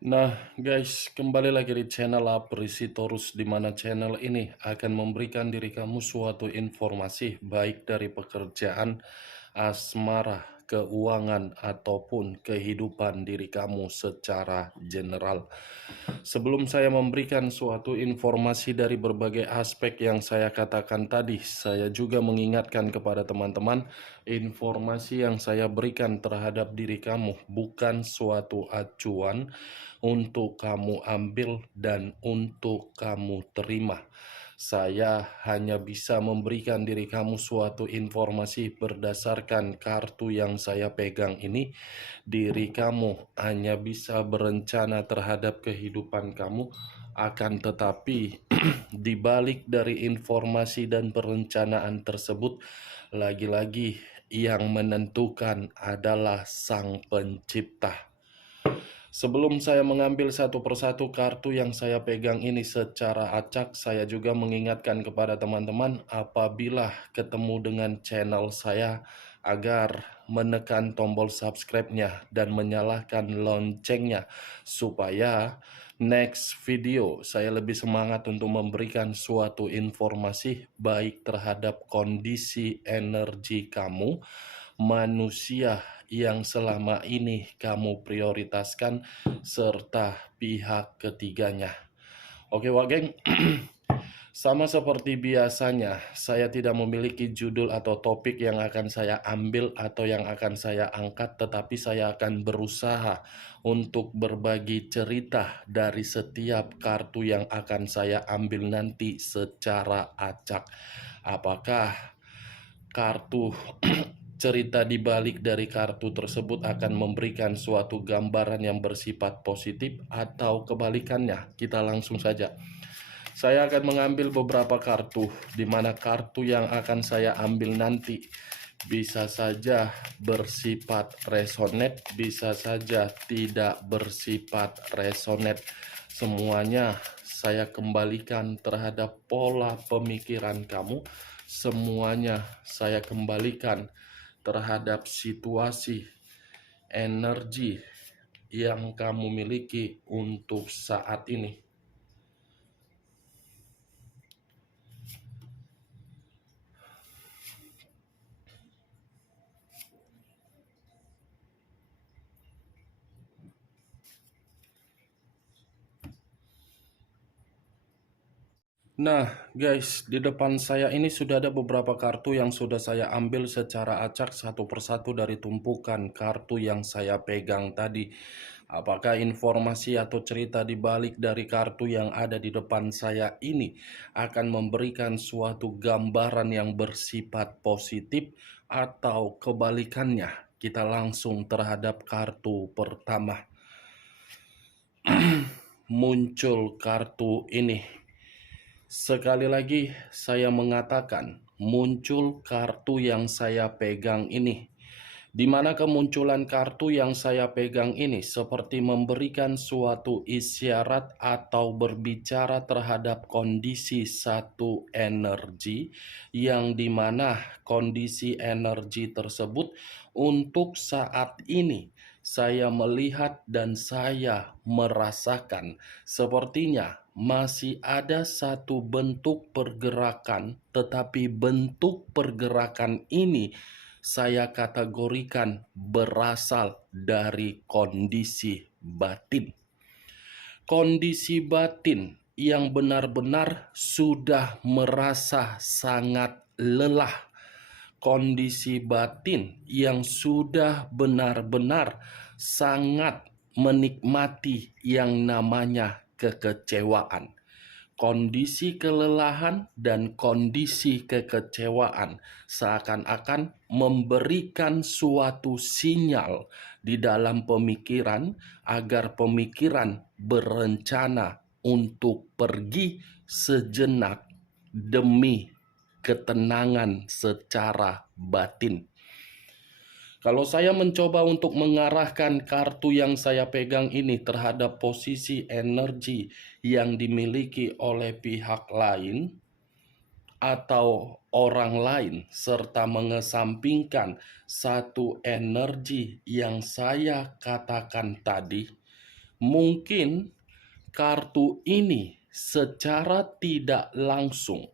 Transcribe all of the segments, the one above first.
Nah, guys, kembali lagi di channel Aprisitorus, di mana channel ini akan memberikan diri kamu suatu informasi baik dari pekerjaan, asmara, keuangan, ataupun kehidupan diri kamu secara general. Sebelum saya memberikan suatu informasi dari berbagai aspek yang saya katakan tadi, saya juga mengingatkan kepada teman-teman, informasi yang saya berikan terhadap diri kamu bukan suatu acuan untuk kamu ambil dan untuk kamu terima. Saya hanya bisa memberikan diri kamu suatu informasi berdasarkan kartu yang saya pegang ini. Diri kamu hanya bisa berencana terhadap kehidupan kamu, akan tetapi di balik dari informasi dan perencanaan tersebut, lagi-lagi yang menentukan adalah Sang Pencipta. Sebelum saya mengambil satu persatu kartu yang saya pegang ini secara acak, saya juga mengingatkan kepada teman-teman apabila ketemu dengan channel saya agar menekan tombol subscribe-nya dan menyalakan loncengnya supaya next video saya lebih semangat untuk memberikan suatu informasi baik terhadap kondisi energi kamu, manusia yang selama ini kamu prioritaskan, serta pihak ketiganya. Oke, Wak Geng, sama seperti biasanya, saya tidak memiliki judul atau topik yang akan saya ambil atau yang akan saya angkat, tetapi saya akan berusaha untuk berbagi cerita dari setiap kartu yang akan saya ambil nanti secara acak. Apakah kartu cerita di balik dari kartu tersebut akan memberikan suatu gambaran yang bersifat positif atau kebalikannya? Kita langsung saja. Saya akan mengambil beberapa kartu, di mana kartu yang akan saya ambil nanti bisa saja bersifat resonate, bisa saja tidak bersifat resonate. Semuanya saya kembalikan terhadap pola pemikiran kamu. Semuanya saya kembalikan terhadap situasi energi yang kamu miliki untuk saat ini. Nah, guys, di depan saya ini sudah ada beberapa kartu yang sudah saya ambil secara acak satu persatu dari tumpukan kartu yang saya pegang tadi. Apakah informasi atau cerita di balik dari kartu yang ada di depan saya ini akan memberikan suatu gambaran yang bersifat positif atau kebalikannya? Kita langsung terhadap kartu pertama. Muncul kartu ini. Sekali lagi saya mengatakan, muncul kartu yang saya pegang ini. Di mana kemunculan kartu yang saya pegang ini seperti memberikan suatu isyarat atau berbicara terhadap kondisi satu energi, yang dimana kondisi energi tersebut untuk saat ini saya melihat dan saya merasakan sepertinya masih ada satu bentuk pergerakan, tetapi bentuk pergerakan ini saya kategorikan berasal dari kondisi batin. Kondisi batin yang benar-benar sudah merasa sangat lelah. Kondisi batin yang sudah benar-benar sangat menikmati yang namanya kekecewaan. Kondisi kelelahan dan kondisi kekecewaan seakan-akan memberikan suatu sinyal di dalam pemikiran agar pemikiran berencana untuk pergi sejenak demi ketenangan secara batin. Kalau saya mencoba untuk mengarahkan kartu yang saya pegang ini terhadap posisi energi yang dimiliki oleh pihak lain atau orang lain, serta mengesampingkan satu energi yang saya katakan tadi, Mungkin kartu ini secara tidak langsung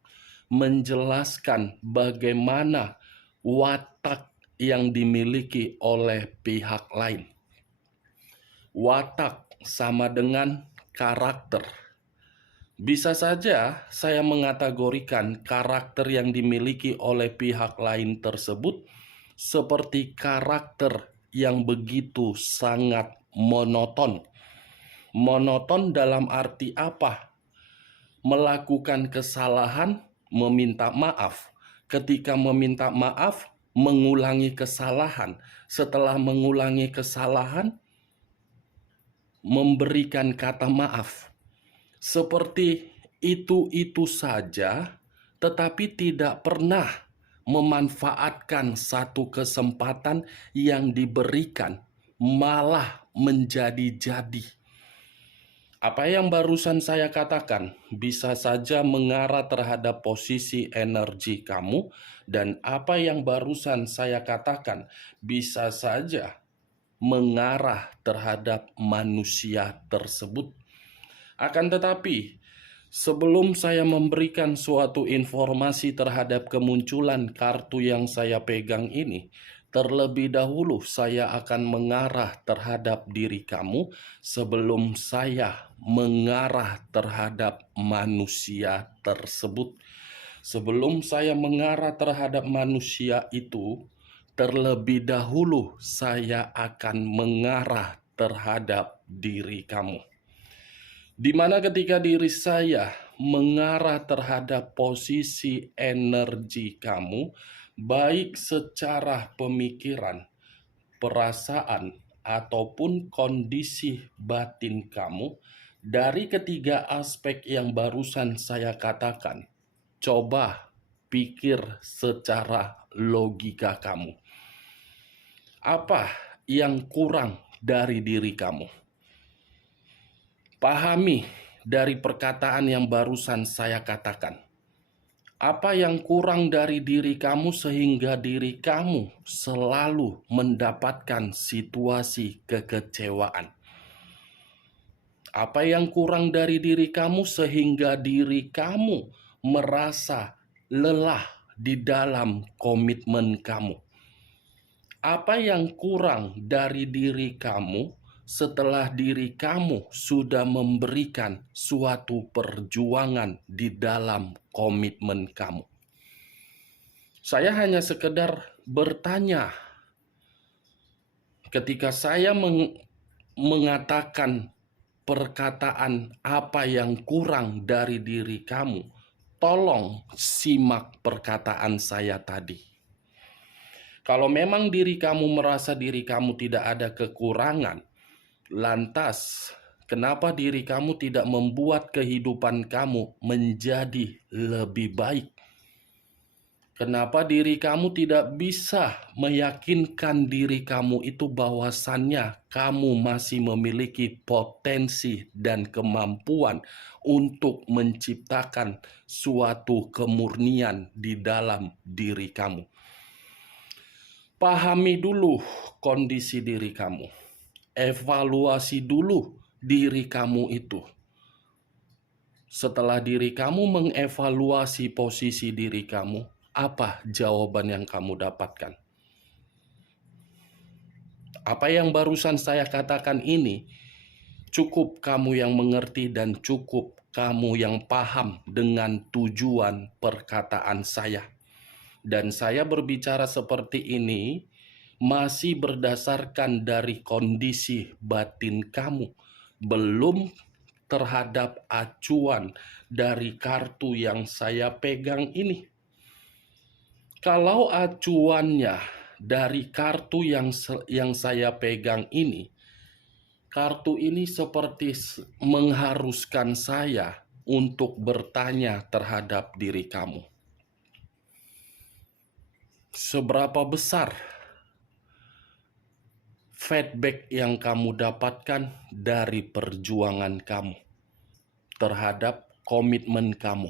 menjelaskan bagaimana watak yang dimiliki oleh pihak lain. Watak sama dengan karakter. Bisa saja saya mengategorikan karakter yang dimiliki oleh pihak lain tersebut seperti karakter yang begitu sangat monoton. Monoton dalam arti apa? Melakukan kesalahan, meminta maaf. Ketika meminta maaf, mengulangi kesalahan. Setelah mengulangi kesalahan, memberikan kata maaf. Seperti itu saja, tetapi tidak pernah memanfaatkan satu kesempatan yang diberikan, malah menjadi-jadi. Apa yang barusan saya katakan bisa saja mengarah terhadap posisi energi kamu, dan apa yang barusan saya katakan bisa saja mengarah terhadap manusia tersebut. Akan tetapi, sebelum saya memberikan suatu informasi terhadap kemunculan kartu yang saya pegang ini, terlebih dahulu saya akan mengarah terhadap diri kamu sebelum saya mengarah terhadap manusia tersebut. Sebelum saya mengarah terhadap manusia itu, terlebih dahulu saya akan mengarah terhadap diri kamu. Di mana ketika diri saya mengarah terhadap posisi energi kamu, baik secara pemikiran, perasaan, ataupun kondisi batin kamu, dari ketiga aspek yang barusan saya katakan, coba pikir secara logika kamu. Apa yang kurang dari diri kamu? Pahami dari perkataan yang barusan saya katakan. Apa yang kurang dari diri kamu sehingga diri kamu selalu mendapatkan situasi kekecewaan? Apa yang kurang dari diri kamu sehingga diri kamu merasa lelah di dalam komitmen kamu? Apa yang kurang dari diri kamu setelah diri kamu sudah memberikan suatu perjuangan di dalam komitmen kamu? Saya hanya sekedar bertanya. Ketika saya mengatakan perkataan apa yang kurang dari diri kamu, tolong simak perkataan saya tadi. Kalau memang diri kamu merasa diri kamu tidak ada kekurangan, lantas kenapa diri kamu tidak membuat kehidupan kamu menjadi lebih baik? Kenapa diri kamu tidak bisa meyakinkan diri kamu itu bahwasannya kamu masih memiliki potensi dan kemampuan untuk menciptakan suatu kemurnian di dalam diri kamu? Pahami dulu kondisi diri kamu. Evaluasi dulu diri kamu itu. Setelah diri kamu mengevaluasi posisi diri kamu, apa jawaban yang kamu dapatkan? Apa yang barusan saya katakan ini cukup kamu yang mengerti dan cukup kamu yang paham dengan tujuan perkataan saya. Dan saya berbicara seperti ini masih berdasarkan dari kondisi batin kamu, belum terhadap acuan dari kartu yang saya pegang ini. Kalau acuannya dari kartu yang saya pegang ini, kartu ini seperti mengharuskan saya untuk bertanya terhadap diri kamu. Seberapa besar feedback yang kamu dapatkan dari perjuangan kamu terhadap komitmen kamu?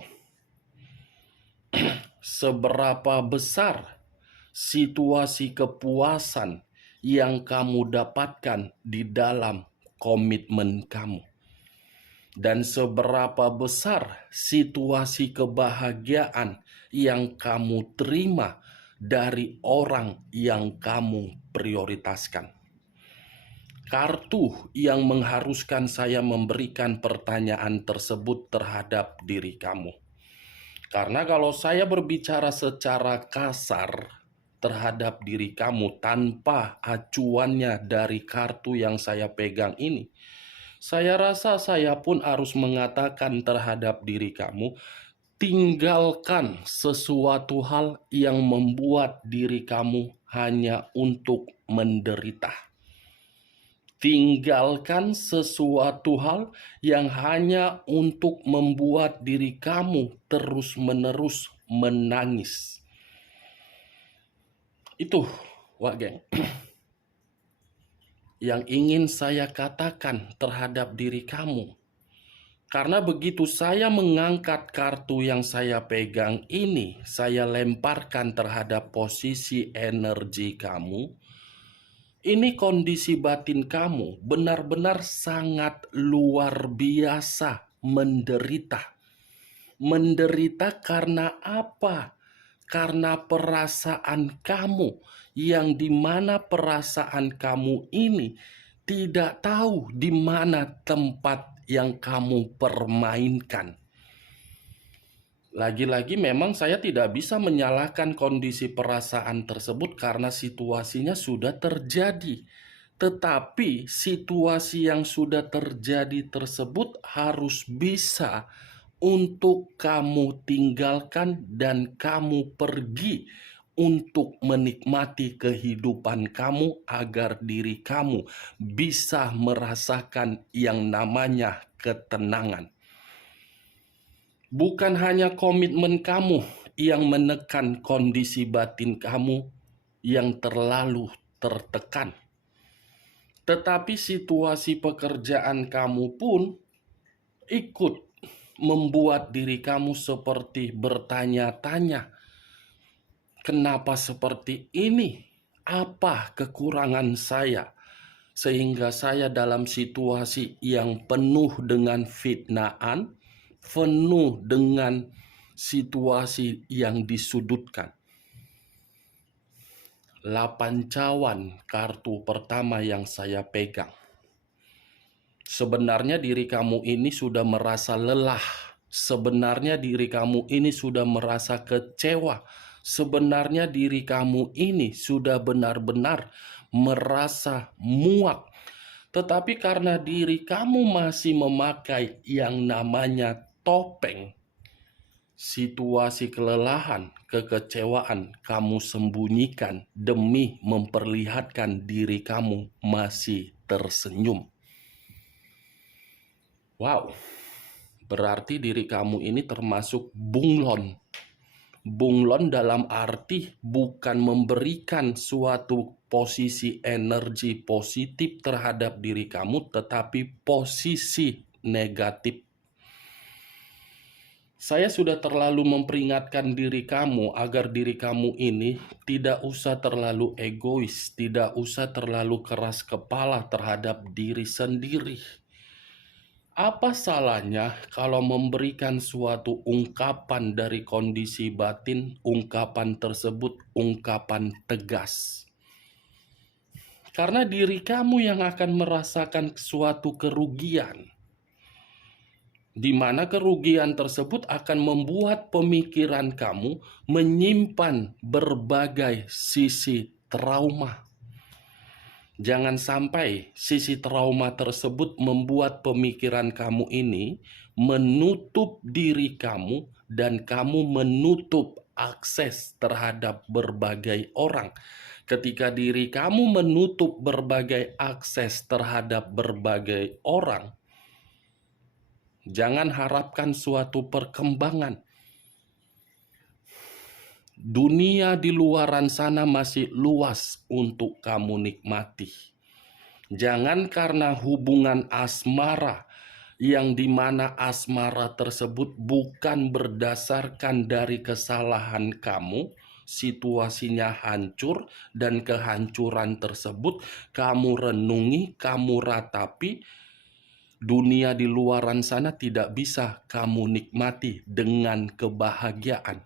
Seberapa besar situasi kepuasan yang kamu dapatkan di dalam komitmen kamu. Dan seberapa besar situasi kebahagiaan yang kamu terima dari orang yang kamu prioritaskan. Kartu yang mengharuskan saya memberikan pertanyaan tersebut terhadap diri kamu. Karena kalau saya berbicara secara kasar terhadap diri kamu tanpa acuannya dari kartu yang saya pegang ini, saya rasa saya pun harus mengatakan terhadap diri kamu, tinggalkan sesuatu hal yang membuat diri kamu hanya untuk menderita. Tinggalkan sesuatu hal yang hanya untuk membuat diri kamu terus-menerus menangis. Itu, Wak Geng, yang ingin saya katakan terhadap diri kamu. Karena begitu saya mengangkat kartu yang saya pegang ini, saya lemparkan terhadap posisi energi kamu. Ini kondisi batin kamu benar-benar sangat luar biasa menderita. Menderita karena apa? Karena perasaan kamu, yang dimana perasaan kamu ini tidak tahu di mana tempat yang kamu permainkan. Lagi-lagi memang saya tidak bisa menyalahkan kondisi perasaan tersebut karena situasinya sudah terjadi. Tetapi situasi yang sudah terjadi tersebut harus bisa untuk kamu tinggalkan dan kamu pergi untuk menikmati kehidupan kamu agar diri kamu bisa merasakan yang namanya ketenangan. Bukan hanya komitmen kamu yang menekan kondisi batin kamu yang terlalu tertekan, tetapi situasi pekerjaan kamu pun ikut membuat diri kamu seperti bertanya-tanya, kenapa seperti ini? Apa kekurangan saya? Sehingga saya dalam situasi yang penuh dengan fitnaan, penuh dengan situasi yang disudutkan. 8 cawan kartu pertama yang saya pegang. Sebenarnya diri kamu ini sudah merasa lelah. Sebenarnya diri kamu ini sudah merasa kecewa. Sebenarnya diri kamu ini sudah benar-benar merasa muak. Tetapi karena diri kamu masih memakai yang namanya topeng, situasi kelelahan, kekecewaan kamu sembunyikan demi memperlihatkan diri kamu masih tersenyum. Wow, berarti diri kamu ini termasuk bunglon. Bunglon dalam arti bukan memberikan suatu posisi energi positif terhadap diri kamu, tetapi posisi negatif. Saya sudah terlalu memperingatkan diri kamu agar diri kamu ini tidak usah terlalu egois, tidak usah terlalu keras kepala terhadap diri sendiri. Apa salahnya kalau memberikan suatu ungkapan dari kondisi batin, ungkapan tersebut ungkapan tegas? Karena diri kamu yang akan merasakan suatu kerugian, di mana kerugian tersebut akan membuat pemikiran kamu menyimpan berbagai sisi trauma. Jangan sampai sisi trauma tersebut membuat pemikiran kamu ini menutup diri kamu dan kamu menutup akses terhadap berbagai orang. Ketika diri kamu menutup berbagai akses terhadap berbagai orang, jangan harapkan suatu perkembangan. Dunia di luaran sana masih luas untuk kamu nikmati. Jangan karena hubungan asmara yang dimana asmara tersebut bukan berdasarkan dari kesalahan kamu, situasinya hancur, dan kehancuran tersebut kamu renungi, kamu ratapi, dunia di luaran sana tidak bisa kamu nikmati dengan kebahagiaan.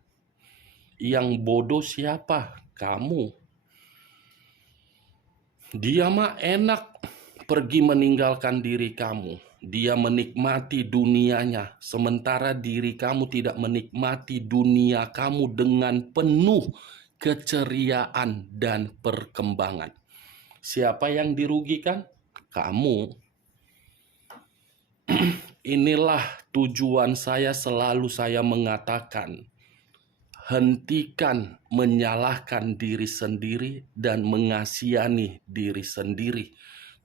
Yang bodoh siapa? Kamu. Dia mah enak pergi meninggalkan diri kamu. Dia menikmati dunianya, sementara diri kamu tidak menikmati dunia kamu dengan penuh keceriaan dan perkembangan. Siapa yang dirugikan? Kamu. Inilah tujuan saya, selalu saya mengatakan, hentikan menyalahkan diri sendiri dan mengasihani diri sendiri.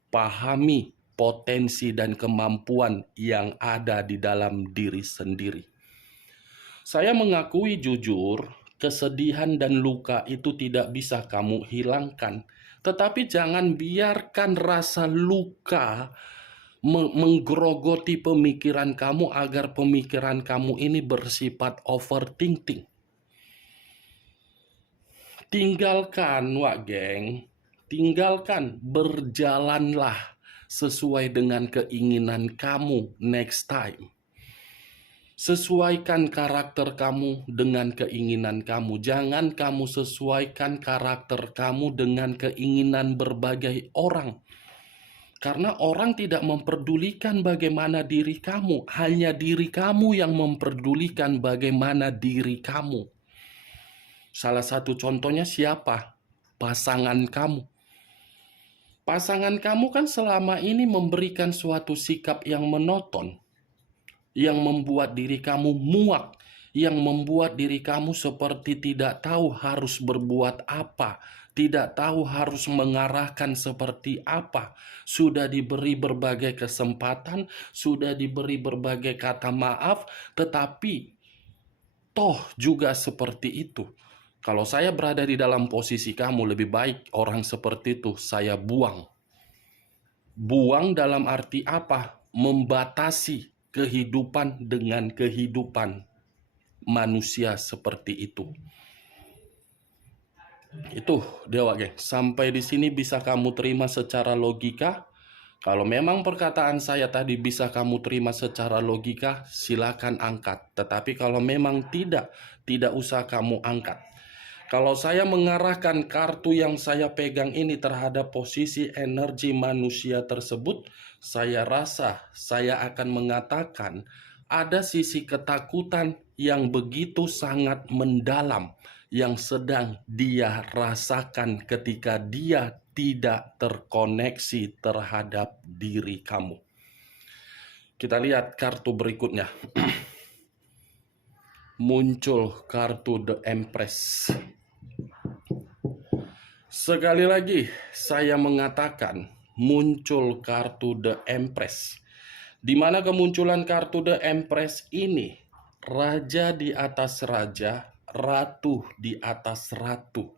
Pahami potensi dan kemampuan yang ada di dalam diri sendiri. Saya mengakui jujur, kesedihan dan luka itu tidak bisa kamu hilangkan. Tetapi jangan biarkan rasa luka menggerogoti pemikiran kamu agar pemikiran kamu ini bersifat overthinking. Tinggalkan, Wak Geng. Tinggalkan, berjalanlah sesuai dengan keinginan kamu next time. Sesuaikan karakter kamu dengan keinginan kamu. Jangan kamu sesuaikan karakter kamu dengan keinginan berbagai orang. Karena orang tidak memperdulikan bagaimana diri kamu. Hanya diri kamu yang memperdulikan bagaimana diri kamu. Salah satu contohnya siapa? Pasangan kamu. Pasangan kamu kan selama ini memberikan suatu sikap yang monoton, yang membuat diri kamu muak, yang membuat diri kamu seperti tidak tahu harus berbuat apa, tidak tahu harus mengarahkan seperti apa. Sudah diberi berbagai kesempatan, sudah diberi berbagai kata maaf, tetapi toh juga seperti itu. Kalau saya berada di dalam posisi kamu, lebih baik orang seperti itu saya buang. Buang dalam arti apa? Membatasi kehidupan dengan kehidupan manusia seperti itu. Itu Dewa Geng. Sampai di sini bisa kamu terima secara logika. Kalau memang perkataan saya tadi bisa kamu terima secara logika, silakan angkat. Tetapi kalau memang tidak usah kamu angkat. Kalau saya mengarahkan kartu yang saya pegang ini terhadap posisi energi manusia tersebut, saya rasa saya akan mengatakan ada sisi ketakutan yang begitu sangat mendalam yang sedang dia rasakan ketika dia tidak terkoneksi terhadap diri kamu. Kita lihat kartu berikutnya. Muncul kartu The Empress. Sekali lagi saya mengatakan muncul kartu The Empress. Di mana kemunculan kartu The Empress ini, raja di atas raja, ratu di atas ratu.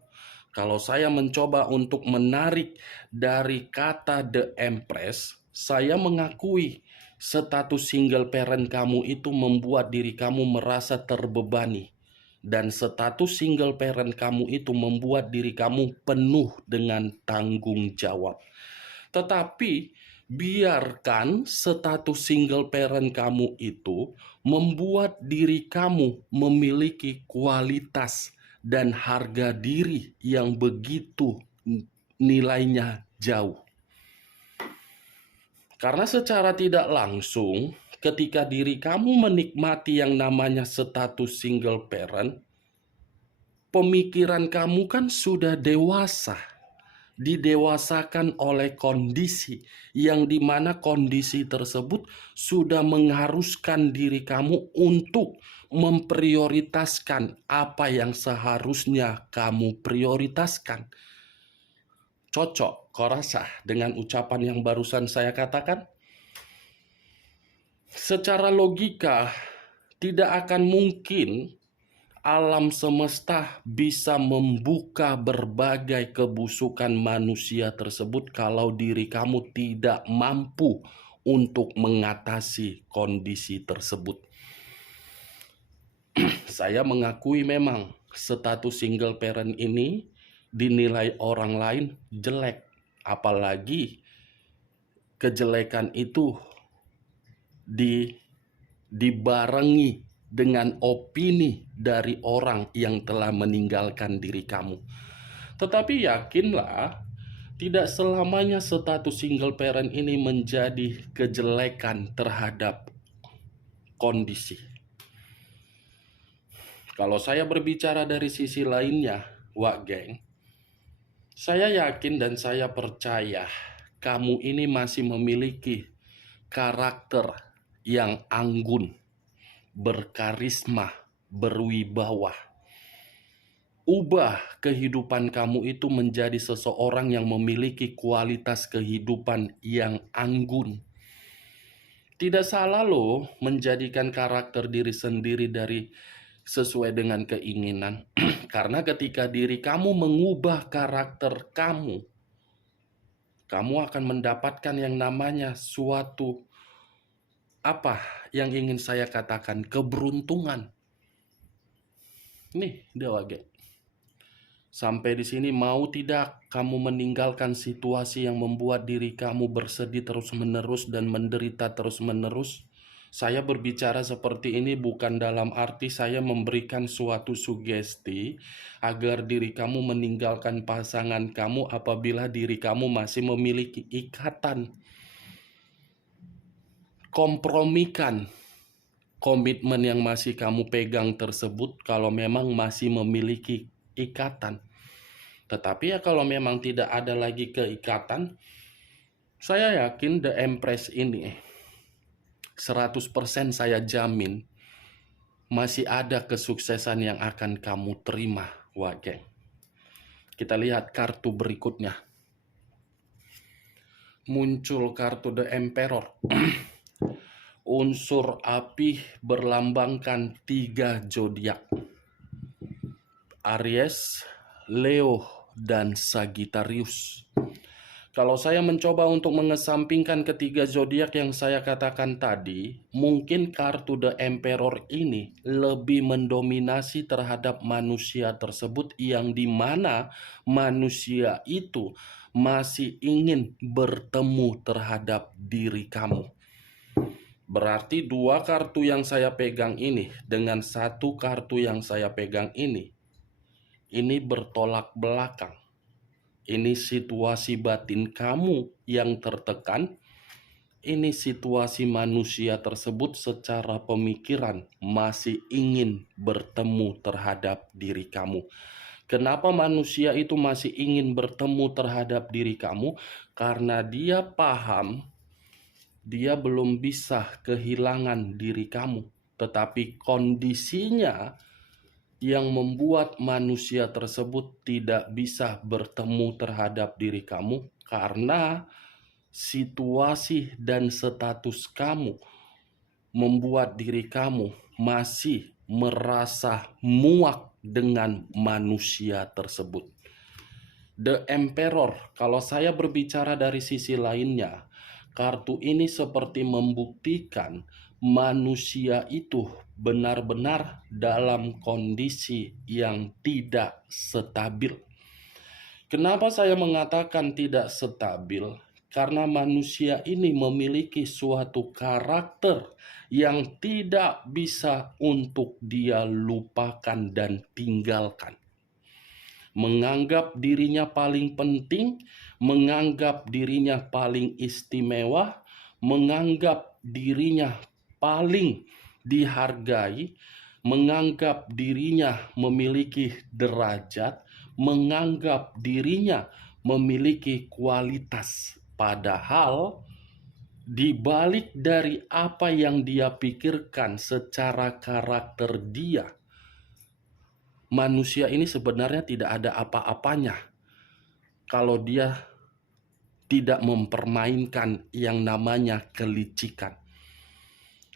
Kalau saya mencoba untuk menarik dari kata The Empress, saya mengakui status single parent kamu itu membuat diri kamu merasa terbebani. Dan status single parent kamu itu membuat diri kamu penuh dengan tanggung jawab. Tetapi biarkan status single parent kamu itu membuat diri kamu memiliki kualitas dan harga diri yang begitu nilainya jauh. Karena secara tidak langsung, ketika diri kamu menikmati yang namanya status single parent, pemikiran kamu kan sudah dewasa, didewasakan oleh kondisi, yang dimana kondisi tersebut sudah mengharuskan diri kamu untuk memprioritaskan apa yang seharusnya kamu prioritaskan. Cocok, kau rasa dengan ucapan yang barusan saya katakan? Secara logika, tidak akan mungkin alam semesta bisa membuka berbagai kebusukan manusia tersebut kalau diri kamu tidak mampu untuk mengatasi kondisi tersebut. Saya mengakui memang status single parent ini dinilai orang lain jelek, apalagi kejelekan itu dibarengi dengan opini dari orang yang telah meninggalkan diri kamu. Tetapi yakinlah, tidak selamanya status single parent ini menjadi kejelekan terhadap kondisi. Kalau saya berbicara dari sisi lainnya, Wak Geng, saya yakin dan saya percaya kamu ini masih memiliki karakter yang anggun, berkarisma, berwibawa. Ubah kehidupan kamu itu menjadi seseorang yang memiliki kualitas kehidupan yang anggun. Tidak salah loh menjadikan karakter diri sendiri dari sesuai dengan keinginan. Karena ketika diri kamu mengubah karakter kamu akan mendapatkan yang namanya suatu, apa yang ingin saya katakan, keberuntungan. Nih, dia Wage. Sampai di sini, mau tidak kamu meninggalkan situasi yang membuat diri kamu bersedih terus-menerus dan menderita terus-menerus? Saya berbicara seperti ini bukan dalam arti saya memberikan suatu sugesti agar diri kamu meninggalkan pasangan kamu apabila diri kamu masih memiliki ikatan. Kompromikan komitmen yang masih kamu pegang tersebut kalau memang masih memiliki ikatan. Tetapi ya kalau memang tidak ada lagi keikatan, saya yakin The Empress ini 100% saya jamin masih ada kesuksesan yang akan kamu terima, Wak Geng. Kita lihat kartu berikutnya. Muncul kartu The Emperor. Unsur api berlambangkan 3 zodiak. Aries, Leo, dan Sagittarius. Kalau saya mencoba untuk mengesampingkan ketiga zodiak yang saya katakan tadi, mungkin kartu The Emperor ini lebih mendominasi terhadap manusia tersebut, yang dimana manusia itu masih ingin bertemu terhadap diri kamu. Berarti 2 kartu yang saya pegang ini dengan 1 kartu yang saya pegang ini bertolak belakang. Ini situasi batin kamu yang tertekan. Ini situasi manusia tersebut secara pemikiran masih ingin bertemu terhadap diri kamu. Kenapa manusia itu masih ingin bertemu terhadap diri kamu? Karena dia paham dia belum bisa kehilangan diri kamu. Tetapi kondisinya yang membuat manusia tersebut tidak bisa bertemu terhadap diri kamu karena situasi dan status kamu membuat diri kamu masih merasa muak dengan manusia tersebut. The Emperor, kalau saya berbicara dari sisi lainnya, kartu ini seperti membuktikan manusia itu benar-benar dalam kondisi yang tidak stabil. Kenapa saya mengatakan tidak stabil? Karena manusia ini memiliki suatu karakter yang tidak bisa untuk dia lupakan dan tinggalkan. Menganggap dirinya paling penting, menganggap dirinya paling istimewa, menganggap dirinya paling dihargai, menganggap dirinya memiliki derajat, menganggap dirinya memiliki kualitas. Padahal di balik dari apa yang dia pikirkan secara karakter dia, manusia ini sebenarnya tidak ada apa-apanya kalau dia tidak mempermainkan yang namanya kelicikan.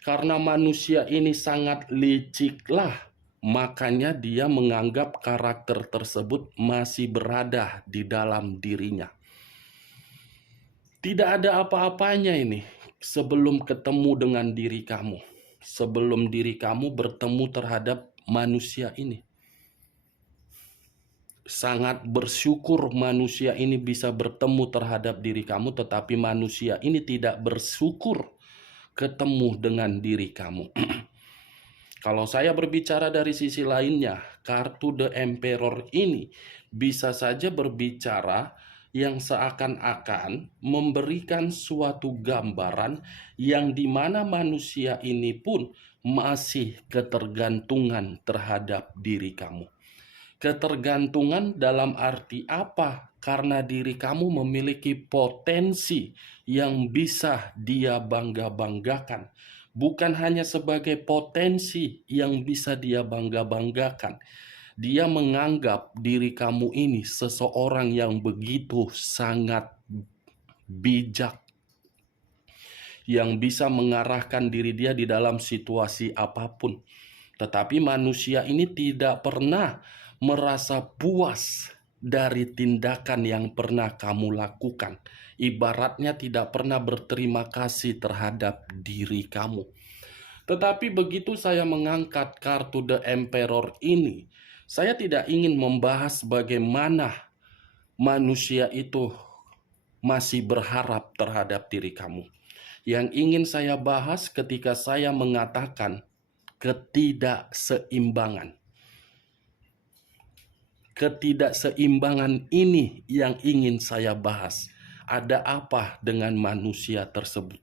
Karena manusia ini sangat liciklah, makanya dia menganggap karakter tersebut masih berada di dalam dirinya. Tidak ada apa-apanya ini sebelum ketemu dengan diri kamu, sebelum diri kamu bertemu terhadap manusia ini. sangat bersyukur manusia ini bisa bertemu terhadap diri kamu, tetapi manusia ini tidak bersyukur ketemu dengan diri kamu. Kalau saya berbicara dari sisi lainnya, kartu The Emperor ini bisa saja berbicara yang seakan-akan memberikan suatu gambaran yang dimana manusia ini pun masih ketergantungan terhadap diri kamu. Ketergantungan dalam arti apa? Karena diri kamu memiliki potensi yang bisa dia bangga-banggakan. Bukan hanya sebagai potensi yang bisa dia bangga-banggakan. Dia menganggap diri kamu ini seseorang yang begitu sangat bijak, yang bisa mengarahkan diri dia di dalam situasi apapun. Tetapi manusia ini tidak pernah merasa puas dari tindakan yang pernah kamu lakukan. Ibaratnya tidak pernah berterima kasih terhadap diri kamu. Tetapi begitu saya mengangkat kartu The Emperor ini, saya tidak ingin membahas bagaimana manusia itu masih berharap terhadap diri kamu. Yang ingin saya bahas ketika saya mengatakan ketidakseimbangan. Ketidakseimbangan ini yang ingin saya bahas. Ada apa dengan manusia tersebut?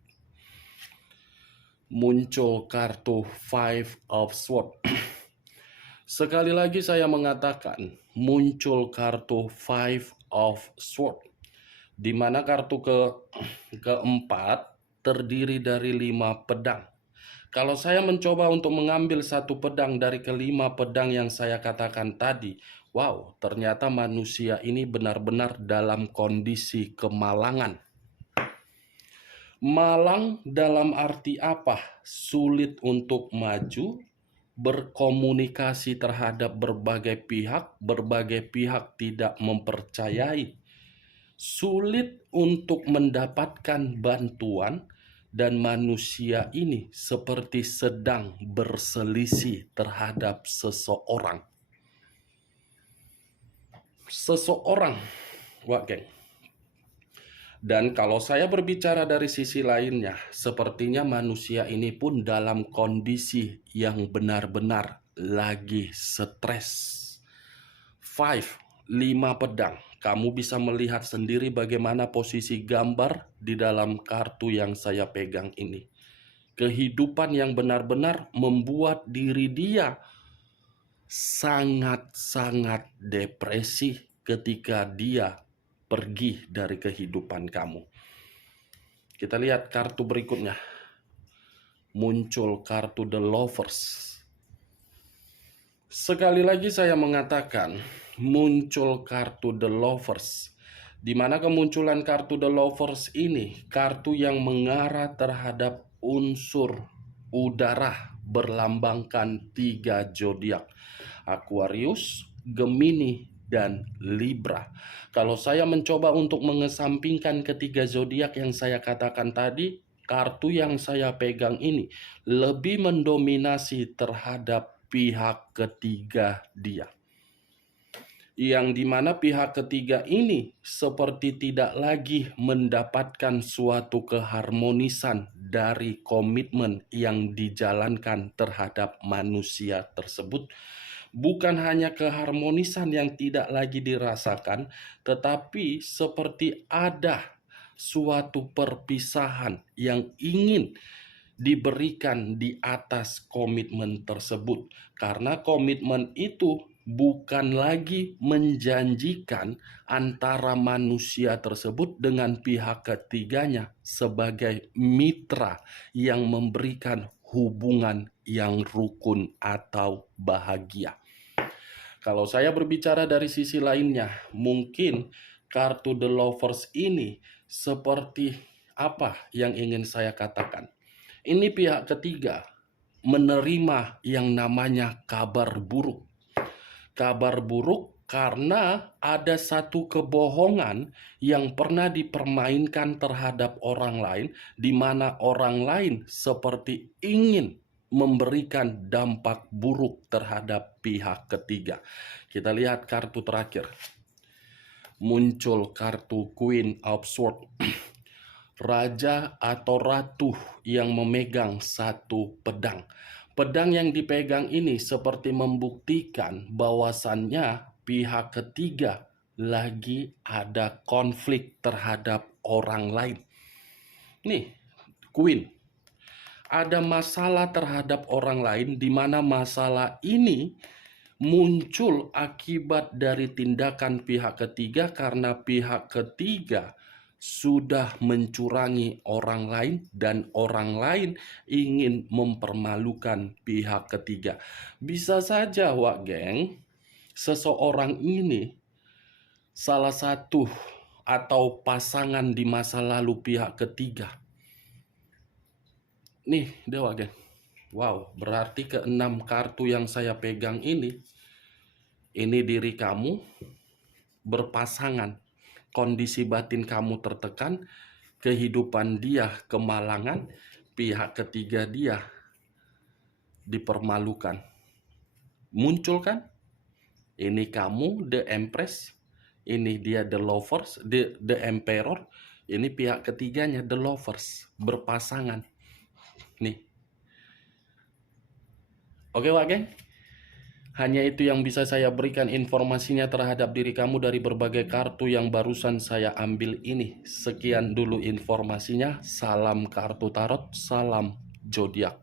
Muncul kartu Five of Swords. Sekali lagi saya mengatakan, muncul kartu Five of Swords, di mana kartu keempat terdiri dari 5 pedang. Kalau saya mencoba untuk mengambil satu pedang dari kelima pedang yang saya katakan tadi, wow, ternyata manusia ini benar-benar dalam kondisi kemalangan. Malang dalam arti apa? Sulit untuk maju, berkomunikasi terhadap berbagai pihak tidak mempercayai, sulit untuk mendapatkan bantuan, dan manusia ini seperti sedang berselisih terhadap seseorang. Wah, geng. Dan kalau saya berbicara dari sisi lainnya, sepertinya manusia ini pun dalam kondisi yang benar-benar lagi stres. 5 pedang. Kamu bisa melihat sendiri bagaimana posisi gambar di dalam kartu yang saya pegang ini. Kehidupan yang benar-benar membuat diri dia sangat-sangat depresi ketika dia pergi dari kehidupan kamu. Kita lihat kartu berikutnya. Muncul kartu The Lovers. Sekali lagi saya mengatakan, muncul kartu The Lovers. Di mana kemunculan kartu The Lovers ini, kartu yang mengarah terhadap unsur udara berlambangkan 3 zodiak. Aquarius, Gemini, dan Libra. Kalau saya mencoba untuk mengesampingkan ketiga zodiak yang saya katakan tadi, kartu yang saya pegang ini lebih mendominasi terhadap pihak ketiga dia. Yang dimana pihak ketiga ini seperti tidak lagi mendapatkan suatu keharmonisan dari komitmen yang dijalankan terhadap manusia tersebut. Bukan hanya keharmonisan yang tidak lagi dirasakan, tetapi seperti ada suatu perpisahan yang ingin diberikan di atas komitmen tersebut. Karena komitmen itu bukan lagi menjanjikan antara manusia tersebut dengan pihak ketiganya sebagai mitra yang memberikan hubungan yang rukun atau bahagia. Kalau saya berbicara dari sisi lainnya, mungkin kartu The Lovers ini seperti apa yang ingin saya katakan? Ini pihak ketiga menerima yang namanya kabar buruk. Kabar buruk karena ada satu kebohongan yang pernah dipermainkan terhadap orang lain, di mana orang lain seperti ingin memberikan dampak buruk terhadap pihak ketiga. Kita lihat kartu terakhir. Muncul kartu Queen of Swords. Raja atau ratu yang memegang satu pedang. Pedang yang dipegang ini seperti membuktikan bahwasannya pihak ketiga lagi ada konflik terhadap orang lain. Nih, Queen. Ada masalah terhadap orang lain di mana masalah ini muncul akibat dari tindakan pihak ketiga karena pihak ketiga sudah mencurangi orang lain dan orang lain ingin mempermalukan pihak ketiga. Bisa saja, Wak Geng, seseorang ini salah satu atau pasangan di masa lalu pihak ketiga. Nih, Dewa Geng. Wow, berarti keenam kartu yang saya pegang ini diri kamu berpasangan. Kondisi batin kamu tertekan, kehidupan dia kemalangan, pihak ketiga dia dipermalukan. Muncul kan? Ini kamu the Empress, ini dia the Lovers, the Emperor, ini pihak ketiganya the Lovers, berpasangan. Nih. Oke, Wak Geng? Hanya itu yang bisa saya berikan informasinya terhadap diri kamu dari berbagai kartu yang barusan saya ambil ini. Sekian dulu informasinya. Salam kartu tarot, salam zodiak.